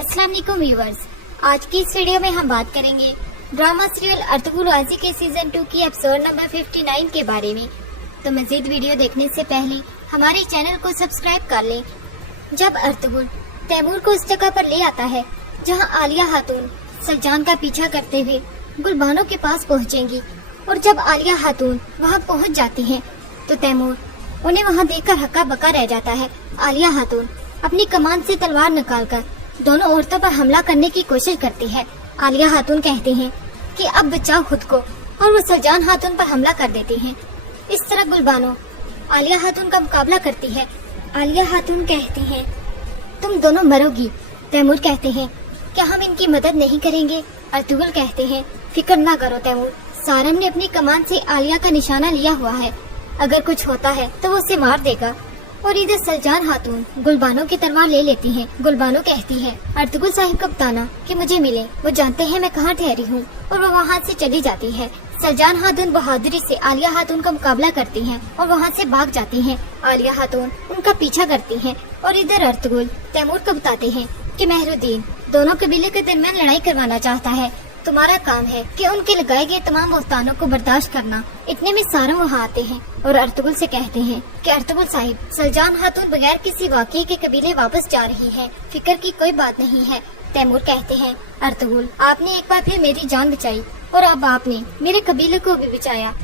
अस्सलाम वालेकुम व्यूअर्स, आज की इस वीडियो में हम बात करेंगे ड्रामा सीरियल अर्तुगरुल गाजी के सीजन 2 की एपिसोड नंबर 59 के बारे में। तो मजीद वीडियो देखने से पहले हमारे चैनल को सब्सक्राइब कर लें। जब अर्तुगरुल तैमूर को उस जगह पर ले आता है जहां आलिया खातून सलजान का पीछा करते हुए गुलबानो के पास पहुंचेंगी, और जब आलिया खातून वहां पहुंच जाती हैं तो तैमूर उन्हें वहां देखकर हक्का बक्का रह जाता है। आलिया खातून अपनी कमान से तलवार निकालकर दोनों औरतों पर हमला करने की कोशिश करती है। आलिया खातून कहती हैं कि अब बचाओ खुद को, और वो सलजान खातून पर हमला कर देती हैं। इस तरह गुलबानो आलिया खातून का मुकाबला करती है। आलिया खातून कहती हैं तुम दोनों मरोगी। तैमूर कहते हैं क्या हम इनकी मदद नहीं करेंगे? अर्तुगरुल कहते हैं फिक्र ना करो तैमूर, सारम ने अपनी कमान से आलिया का निशाना लिया हुआ है, अगर कुछ होता है तो वो उसे मार देगा। और इधर सलजान खातून गुलबानो की तलवार ले लेती हैं। गुलबानो कहती है अर्तुगरुल साहिब को बताना कि मुझे मिले, वो जानते हैं मैं कहाँ ठहरी हूँ, और वो वहाँ से चली जाती है। सलजान खातून बहादुरी से आलिया खातून का मुकाबला करती हैं और वहाँ से भाग जाती हैं। आलिया खातून उनका पीछा करती हैं, और इधर अर्तुगरुल तैमूर को बताते हैं कि मेहरुद्दीन दोनों कबीले के दरमियान लड़ाई करवाना चाहता है, तुम्हारा काम है कि उनके लगाए गए तमाम बुहतानों को बर्दाश्त करना। इतने में सारम वहाँ आते हैं और अर्तुगरुल से कहते हैं कि अर्तुगरुल साहिब, सलजान खातून बगैर किसी वाक़ये के कबीले वापस जा रही है, फिक्र की कोई बात नहीं है। तैमूर कहते हैं अर्तुगरुल आपने एक बार फिर मेरी जान बचाई, और अब आपने मेरे कबीले को भी बचाया,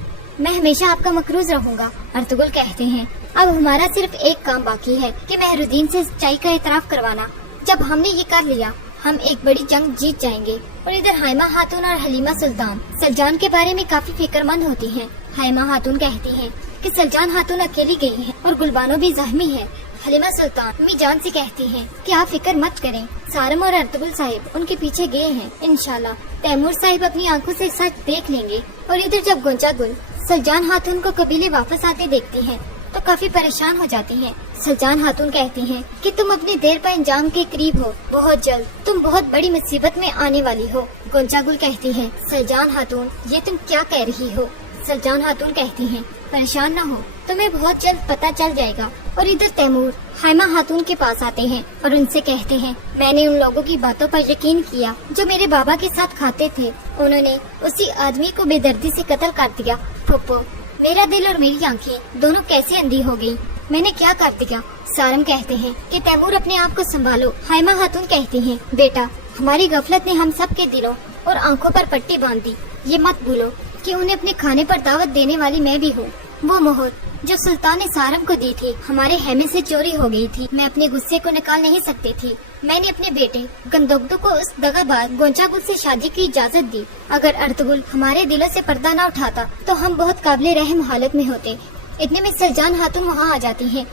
मैं हमेशा आपका मकरूज रहूंगा। अर्तुगरुल कहते हैं अब हमारा सिर्फ एक काम बाकी है कि मेहरुद्दीन से सच्चाई का एतराफ करवाना। जब हमने ये कर लिया हम एक बड़ी जंग जीत जाएंगे। और इधर हाइमा खातून और हलीमा सुल्तान सलजान के बारे में काफी फिक्रमंद होती हैं। हाइमा खातून कहती हैं कि सलजान खातून अकेली गई है और गुलबानो भी जख्मी है। हलीमा सुल्तान अम्मी जान से कहती हैं कि आप फिक्र मत करें, सारम और अर्तुगरुल साहिब उनके पीछे गए हैं, इंशाल्लाह तैमूर साहिब अपनी आंखों से सच देख लेंगे। और इधर जब गोंचा गुल सलजान खातून को कबीले वापस आते देखती हैं तो काफी परेशान हो जाती हैं। सलजान खातून कहती हैं कि तुम अपने देर पर अंजाम के करीब हो, बहुत जल्द तुम बहुत बड़ी मुसीबत में आने वाली हो। गोंचा गुल कहती है सलजान खातून ये तुम क्या कह रही हो? सलजान खातून कहती हैं परेशान न हो, तुम्हें बहुत जल्द पता चल जाएगा। और इधर तैमूर हाइमा खातून के पास आते हैं और उनसे कहते हैं मैंने उन लोगों की बातों पर यकीन किया जो मेरे बाबा के साथ खाते थे, उन्होंने उसी आदमी को बेदर्दी से कत्ल कर दिया। फुप्पो मेरा दिल और मेरी आंखें दोनों कैसे अंधी हो गई, मैंने क्या कर दिया? सारम कहते हैं कि तैमूर अपने आप को संभालो। हाइमा खातून कहती हैं बेटा हमारी गफलत ने हम सब के दिलों और आंखों पर पट्टी बांध दी, ये मत भूलो कि उन्हें अपने खाने पर दावत देने वाली मैं भी हूँ। वो मोहर जो सुल्तान ने सारम को दी थी हमारे हैमे से चोरी हो गई थी, मैं अपने गुस्से को निकाल नहीं सकती थी। मैंने अपने बेटे गंदोगदू को उस दगाबाज गोंचा गुल से शादी की इजाजत दी। अगर अर्तुगरुल हमारे दिलों से पर्दा न उठाता तो हम बहुत काबिले रहम हालत में होते। इतने में सलजान खातून वहाँ आ जाती है।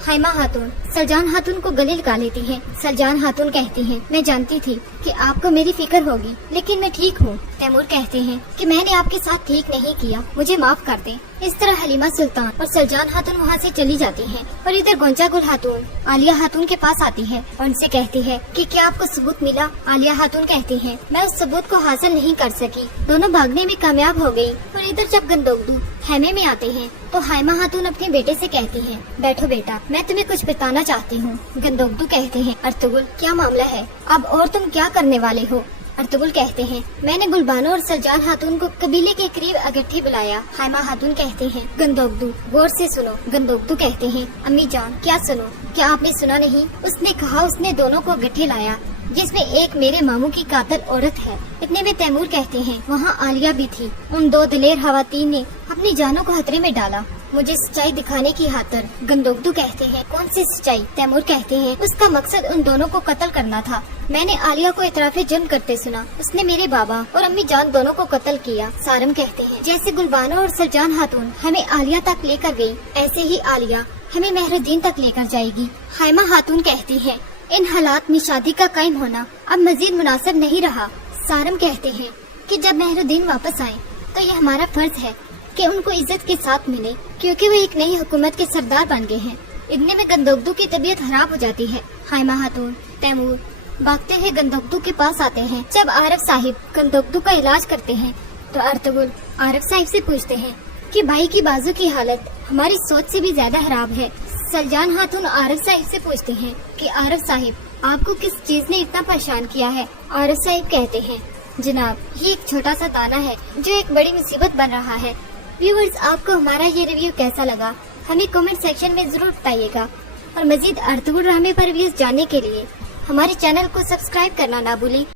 हाइमा खातून सलजान खातून को गले लगा लेती हैं। सलजान खातून कहती हैं मैं जानती थी कि आपको मेरी फिक्र होगी, लेकिन मैं ठीक हूँ। तैमूर कहते हैं कि मैंने आपके साथ ठीक नहीं किया, मुझे माफ कर दें। इस तरह हलीमा सुल्तान और सलजान खातून वहाँ से चली जाती हैं। और इधर गोंचा गुल खातून आलिया खातून के पास आती है और उनसे कहती है कि क्या आपको सबूत मिला? आलिया खातून कहती है मैं उस सबूत को हासिल नहीं कर सकी, दोनों भागने में कामयाब हो गयी। और इधर जब गंदोगदू हैमे में आते हैं तो हाइमा खातून अपने बेटे से कहती हैं बैठो बेटा, मैं तुम्हें कुछ बताना चाहती हूँ। गंदोगदू कहते हैं अर्तुगरुल क्या मामला है अब, और तुम क्या करने वाले हो? अर्तुगरुल कहते हैं मैंने गुलबानो और सलजान खातून को कबीले के करीब अगट्ठी बुलाया। हाइमा खातून कहते हैं गंदोगदू गौर से सुनो। गंदोगदू कहते हैं अम्मी जान क्या सुनो, क्या आपने सुना नहीं? उसने कहा उसने दोनों को अगट्ठी लाया जिसमें एक मेरे मामू की कातिल औरत है। इतने में तैमूर कहते हैं वहाँ आलिया भी थी। उन दो दिलेर खवातीन ने अपनी जानों को खतरे में डाला मुझे सच्चाई दिखाने की खातिर। गंदोगदू कहते हैं कौन सी सच्चाई? तैमूर कहते हैं उसका मकसद उन दोनों को कत्ल करना था। मैंने आलिया को इतराफे जुर्म करते सुना, उसने मेरे बाबा और अम्मी जान दोनों को कत्ल किया। सारम कहते हैं जैसे गुलबानो और सलजान खातून हमें आलिया तक लेकर गयी, ऐसे ही आलिया हमें मेहरुद्दीन तक लेकर जाएगी। हाइमा खातून कहती है इन हालात में शादी का कायम होना अब मजीद मुनासिब नहीं रहा। सारम कहते हैं कि जब मेहरुद्दीन वापस आए तो ये हमारा फर्ज है कि उनको इज्जत के साथ मिले, क्योंकि वो एक नई हुकूमत के सरदार बन गए हैं। इतने में गंदोगदू की तबीयत खराब हो जाती है। हाइमा खातून तैमूर भागते हुए गंदोगदू के पास आते हैं। जब आरिफ साहिब गंदोगदू का इलाज करते हैं तो अर्तुगरुल आरिफ साहिब से पूछते हैं कि भाई की बाजू की हालत हमारी सोच से भी ज्यादा खराब है। सलजान खातून आरिफ साहिब से पूछते हैं कि आरिफ साहिब آپ کو کس چیز نے اتنا پریشان کیا ہے؟ عارف صاحب کہتے ہیں جناب یہ ایک چھوٹا سا دانہ ہے جو ایک بڑی مصیبت بن رہا ہے۔ ویورز آپ کو ہمارا یہ ریویو کیسا لگا ہمیں کمنٹ سیکشن میں ضرور بتائیے گا، اور مزید ارطغرل رحمی پر ویوز جاننے کے لیے ہمارے چینل کو سبسکرائب کرنا نہ بھولیں۔